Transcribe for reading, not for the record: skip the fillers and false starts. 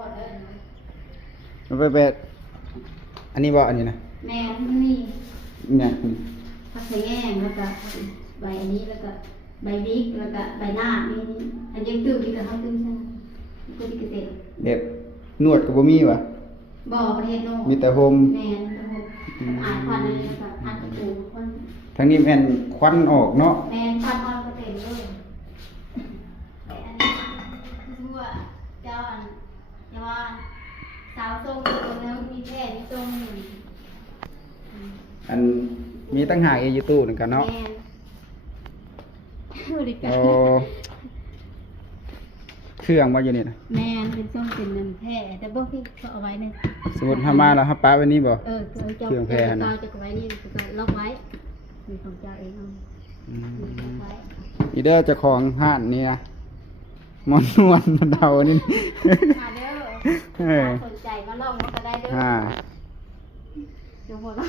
วดเลย มันไปอันนี้บ่อันนี้นะ แม่มันมี เนี่ย ผักแห้งแล้วก็ใบอันนี้แล้วก็ใบบิ๊กแล้วก็ใบหน้านี่อันนี้ตื้อที่กับเขาตื้อใช่ก็ที่เกษตร เด็ดนวดก็บ่มีวะ บ่อประเทศโน่ มีแต่โฮม แม่ตะหกอ่านควันอะไรแบบอ่านตะปูควัน ทางนี้แม่นควันออกเนาะ แม่ควันควันก็เต็มเลยแต่อันนี้ทั่วเจ้าอันอย่าว่าสาวทรงตัวนึงมีแค่มีทรงหนึ่ง อันมีตั้งหากอยู่ตู้นึงกันเนาะ แม่บริการ โอ้เครื่องมาอยู่นี่นะ แม่เป็นทรงเป็นเงินแท้แต่บ่พี่ก็เอาไว้เนี่ย สมมุติถ้ามาแล้วเฮาป้าไว้นี่บ่ เออเจ้า เครื่องแพร่นะ เจ้าจะไว้นี่จะล็อกไว้มีของเจ้าเองเอา อื ล็อก ม ไว้ อีเด้อเจ้าของห้านนี่นะมอนนวลมันเดานี่ มาเด้อ เออ ถ้าสนใจมาลองมันก็ได้เด้อ อ่า เดี๋ยวหัวเราะ